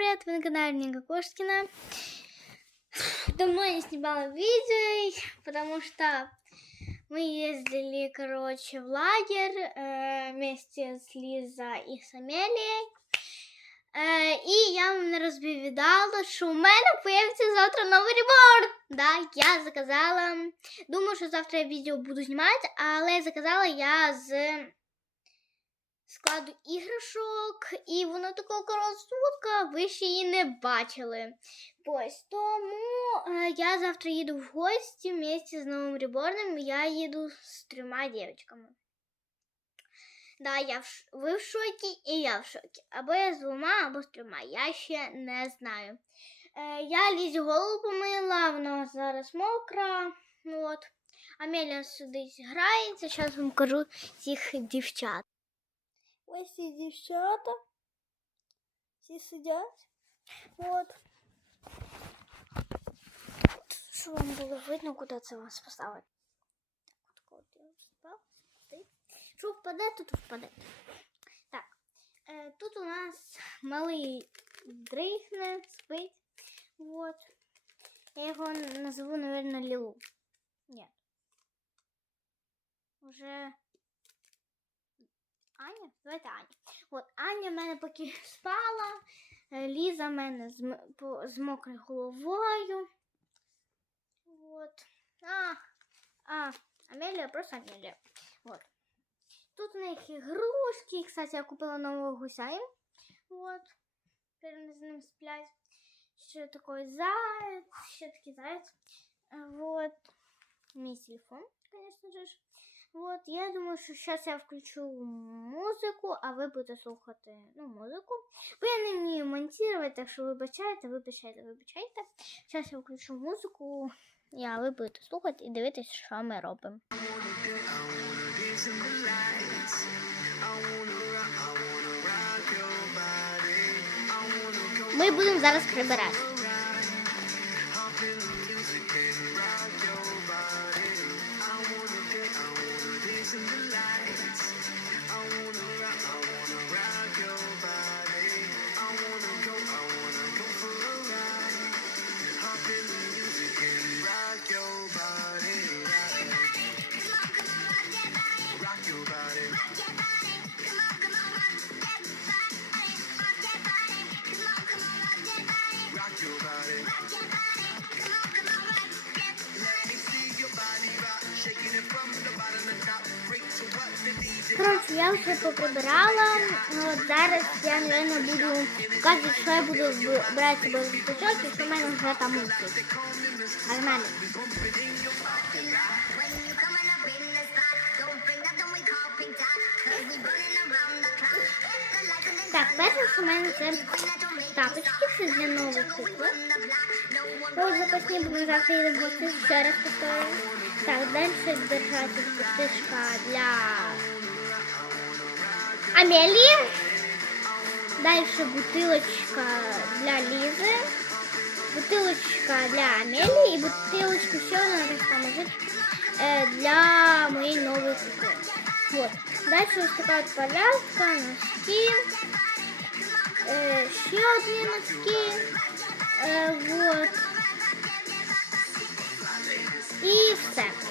привет! Вы на канале Ника Кошкина. Давно не снимала видео, потому что мы ездили, короче, в лагерь э, вместе с Лизой и с Амелией. Е, і я вам не розповідала, що у мене появиться завтра новий реборн. Да, я заказала. Думаю, що завтра я відео буду знімати, але заказала я з складу іграшок, і вона така красотка, ви ще її не бачили. Ось тому е, я завтра їду в гості вместе з новим реборном. Я їду з трьома дівчатками. Да, я в ви в шокі і я в шокі. Або я з двома, або з трьома. Я ще не знаю. Е, я лізь голову помила, вона зараз мокра. Ну, От. Амелія сидить грається. Зараз вам кажу цих дівчат. Ось ці дівчата. Всі сидять. От. Щоб вам було видно, куди це вас поставити. Так, от, от. Що впаде, тут впаде. Так. Е, тут у нас малий дрихне, спить. Вот. Я його назову, наверное, Лілу. Ні. Уже Аня? Давайте Аня. От, Аня в мене поки спала. е, Ліза в мене з, по- з мокрою головою. Вот. А, а, Амелія, просто Амелія. Вот. Тут у них ігрушки. Кстати, я купила нового гуся їм. Вот. Тепер вони з ним сплять. Ще такой заяц. Ще такий заяц. Е, Вот. Мій телефон, же. ж. Вот, я думаю, що зараз я включу музику, а ви будете слухати ну, музику. Бо я не вмію монтувати, так що вибачайте, вибачайте, вибачайте. Зараз я включу музику, і а ви будете слухати і дивитися, що ми робимо. Ми будемо зараз прибирати. Коротше, я вже поприбирала. Ну, От зараз я, мабуть, буду показувати, що я буду брати в дитячок і що в мене вже там летить. Нормально. Так, перше, що в мене це тапочки, це для нових кукли. Ось запасні буду завтра в гості, ще раз повторюю. Так, далі держатель пустишка для Амелії. Дальше бутылочка для Лизы. Бутылочка для Амелии. И бутылочка еще одна такая лежит э, для моей новой куклы. Вот. Дальше вот такая вот повязка, носки. Э, еще одни носки. Э, вот. І все.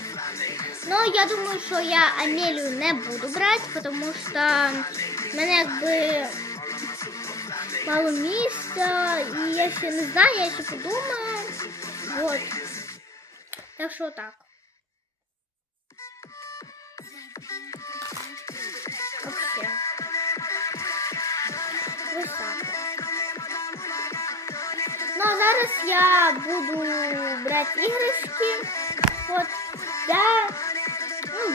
Ну, я думаю, що я Амелію не буду брати, тому що в мене якби мало місця, і я ще не знаю, я ще подумаю. Вот. Так що так. Так. Ну, а зараз я буду брати іграшки. От, ну,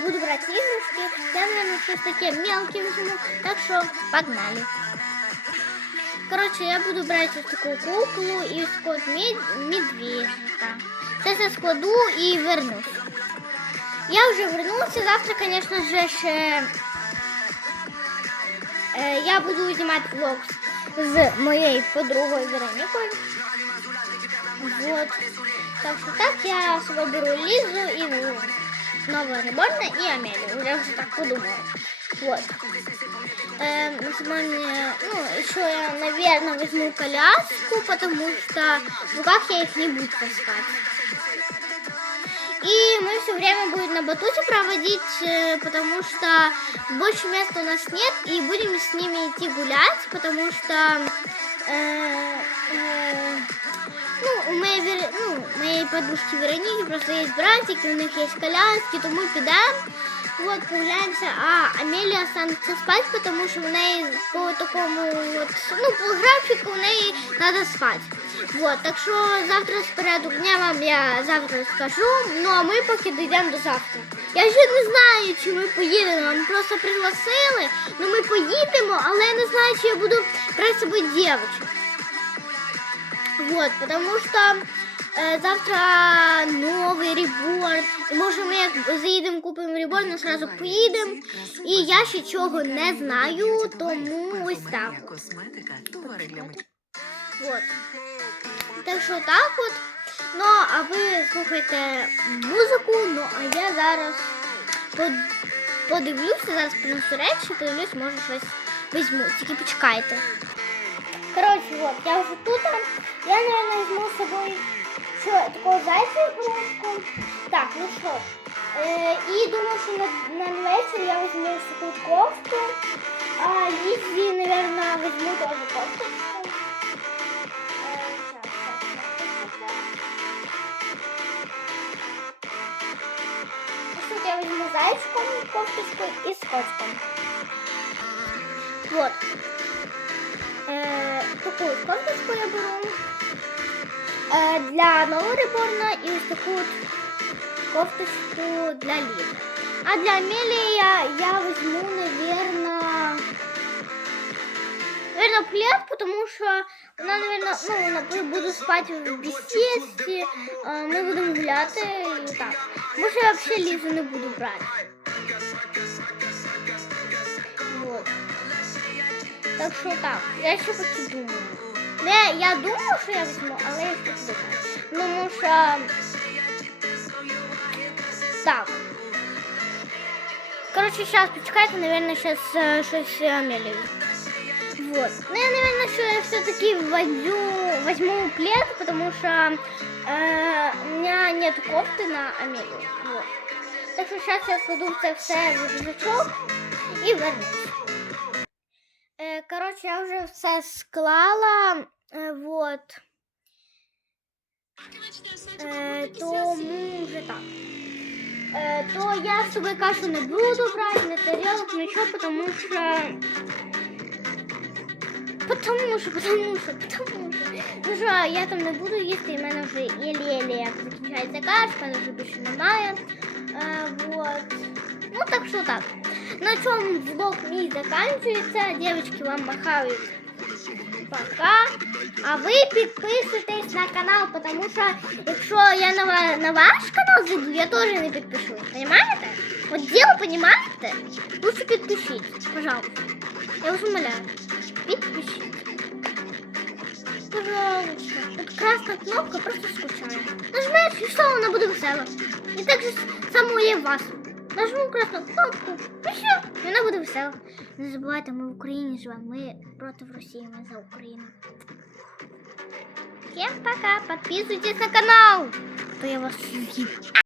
буду брати іграшки. Я, наверное, щось таке мелке візьму. Так що погнали. Коротше, я буду брати ось таку куклу і ось такого мед- медвежника. Зараз я складу і вернусь. Я вже вернуся. Завтра, звісно ж, ще е, я буду знімати влог з моєю подругою Веронікою. Вот. Так что так я с собой беру Лизу и ну, нового Реборна и Амелию. Уже уже так подумала. Вот. Э, максимально, ну, еще я, наверное, возьму коляску, потому что, ну как я их не буду таскать. И мы все время будем на батуте проводить, э, потому что больше места у нас нет, и будем с ними идти гулять, потому что э, э, ну, у моей, Ну, подружки Вероники просто есть братики, у них есть коляски, то ми підемо, вот, погуляємося, а Амелія останеться спати, тому що в неї по такому, от, ну, по графіку в неї треба спати. Вот, так що завтра з дня вам я завтра скажу, ну а ми поки дійдемо до завтра. Я ще не знаю, чи ми поїдемо, нам просто пригласили, ну ми поїдемо, але я не знаю, чи я буду брати з собою дівчат. Вот, потому что завтра новий реборн. І може ми як заїдемо, купимо реборн, ми сразу поїдемо. І я ще чого не знаю, тому ось так. от. Так що так от. Ну, а ви слухайте музику, ну а я зараз под... подивлюся, зараз принесу речі, подивлюсь, може щось візьму. Тільки почекайте. Коротше, от, я вже тут. Я, наверное, візьму з собою такого зайця ігрушку. Так, ну що ж. Е, і думаю, що на, на вечір я візьму таку кофту. А Лізі, наверное, візьму теж кофточку. Е, я візьму зайчиком кофточку і скотчем. Вот. Е, таку кофточку я беру. Е, для нового реборна і ось таку от кофточку для Ліни. А для Амелии я, я возьму, наверное, наверное, плед, потому что вона, наверное, ну, вона буде- буде спати в бесідці, а ми будемо гуляти і так. Може, я взагалі Лізу не буду брати. Вот. Так що так, я ще поки думаю. Не, я думаю, що я візьму, але я ще думаю. Тому що... Так. Короче, сейчас почекайте, наверное, сейчас э, щось э, Амелию. Вот. Ну, я, наверное, что я все-таки возьму, возьму плед, потому что э, у меня нет кофты на Амелию. Вот. Так что сейчас я складу це все в рюкзачок і вернусь. Е, коротше, я вже все склала. Е, вот. Е, тому вже так. Е, то я з собою кашу не буду брати, не тарілок, нічого, тому що. Потому що, потому що, потому що. Ну що, я там не буду їсти, і в мене вже єлі-єлі закінчається каш, в мене вже більше немає. Е, вот. Ну так що так. На цьому влог мій закінчується. Дівчатки вам махають пока. А ви підписуйтесь на канал, тому що якщо я на, ва- на ваш канал зайду, я теж не підпишусь. Понимаете? Вот дело, понимаете? Лучше підпишіть, пожалуйста. Я вас умоляю. Підпишіть. Пожалуйста. Тут красна кнопка просто скучає. Нажмеш і все, вона буде весела. І так же само є у вас. Нажму красну кнопку, і все, і вона буде весела. Не забувайте, ми в Україні живемо. Ми проти Росії, ми за Україну. Всем пока, подписывайтесь на канал. То я вас съем.